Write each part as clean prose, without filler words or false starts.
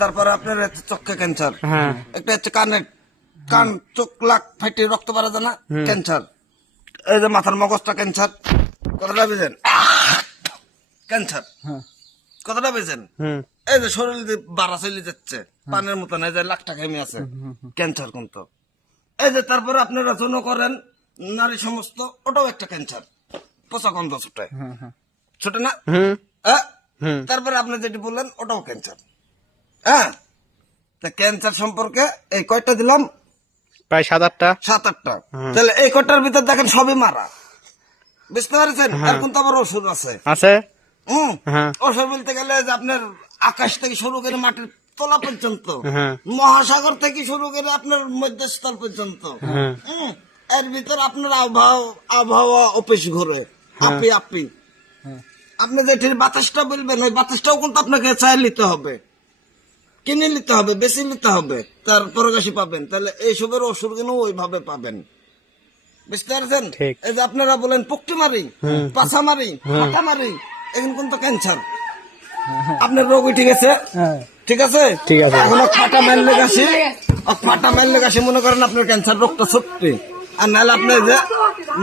তারপরে আপনার হচ্ছে চোখে ক্যান্সার, হ্যাঁ একটা হচ্ছে কান চোখ লাখ ফাইটে রক্ত বাড়া যায় না, ক্যান্সার। এই যে মাথার মগজটা ক্যান্সার, কথাটা বুঝেন, ক্যান্সার কথাটা বুঝেন। এই যে শরীর বাড়া চলে যাচ্ছে পানের মতন, এই যে লাখ টাকা এমনি আছে, ক্যান্সার কিন্তু। এই যে তারপরে আপনারা যৌন করেন নারী সমস্ত, ওটাও একটা ক্যান্সার, পচা গন্ধ ছুটে, ছোট না? তারপরে আপনি যেটি বললেন ওটাও ক্যান্সার। হ্যাঁ, ক্যান্সার সম্পর্কে এই কয়টা দিলাম, প্রায় 7-8টা। 7-8টা। তাহলে এই কয়টার ভিতর দেখেন সবই মারা, বুঝতে পারছেন? আর কিন্তু আবার ওষুধ আছে। ওষুধ বলতে গেলে যে আপনার আকাশ থেকে শুরু করে মাটির তলা পর্যন্ত, মহাসাগর থেকে শুরু করে আপনার মধ্যস্থল পর্যন্ত, এর ভিতর আপনার আবহাওয়া অফিস ঘুরে আপি আপি। আপনি যেটির বাতাসটা বলবেন ওই বাতাসটাও কিন্তু আপনাকে চাই নিতে হবে, কিনে নিতে হবে, বেশি নিতে হবে, তারপরে গাছি পাবেন। তাহলে এইসবের ওষুধ কিন্তু ওইভাবে পাবেন, বুঝতে পারছেন? এই যে আপনারা বলেন পুকটি মারি, পাছা মারি, ফাটা মারি, এখন কিন্তু ক্যান্সার। আপনার রোগ ঠিক আছে, ঠিক আছে, এখন ফাটা মারলে গাছি, ফাটা মারলে গাছি মনে করেন আপনার ক্যান্সার রোগটা সত্যি, আর নাহলে আপনি যে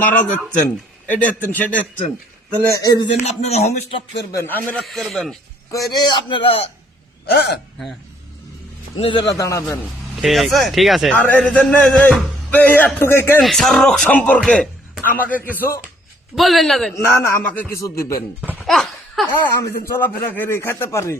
মারা যাচ্ছেন, এটা হচ্ছেন সেটা হচ্ছেন। তাহলে এই জন্য আপনারা হোম স্টপ করবেন, আমিরাত করবেন, করে আপনারা নিজেরা দাঁড়াবেন, ঠিক আছে। আর এর জন্য ক্যান্সার রোগ সম্পর্কে আমাকে কিছু বলবেন না, না আমাকে কিছু দিবেন, আমি যেন চলাফেরা করে খাইতে পারি।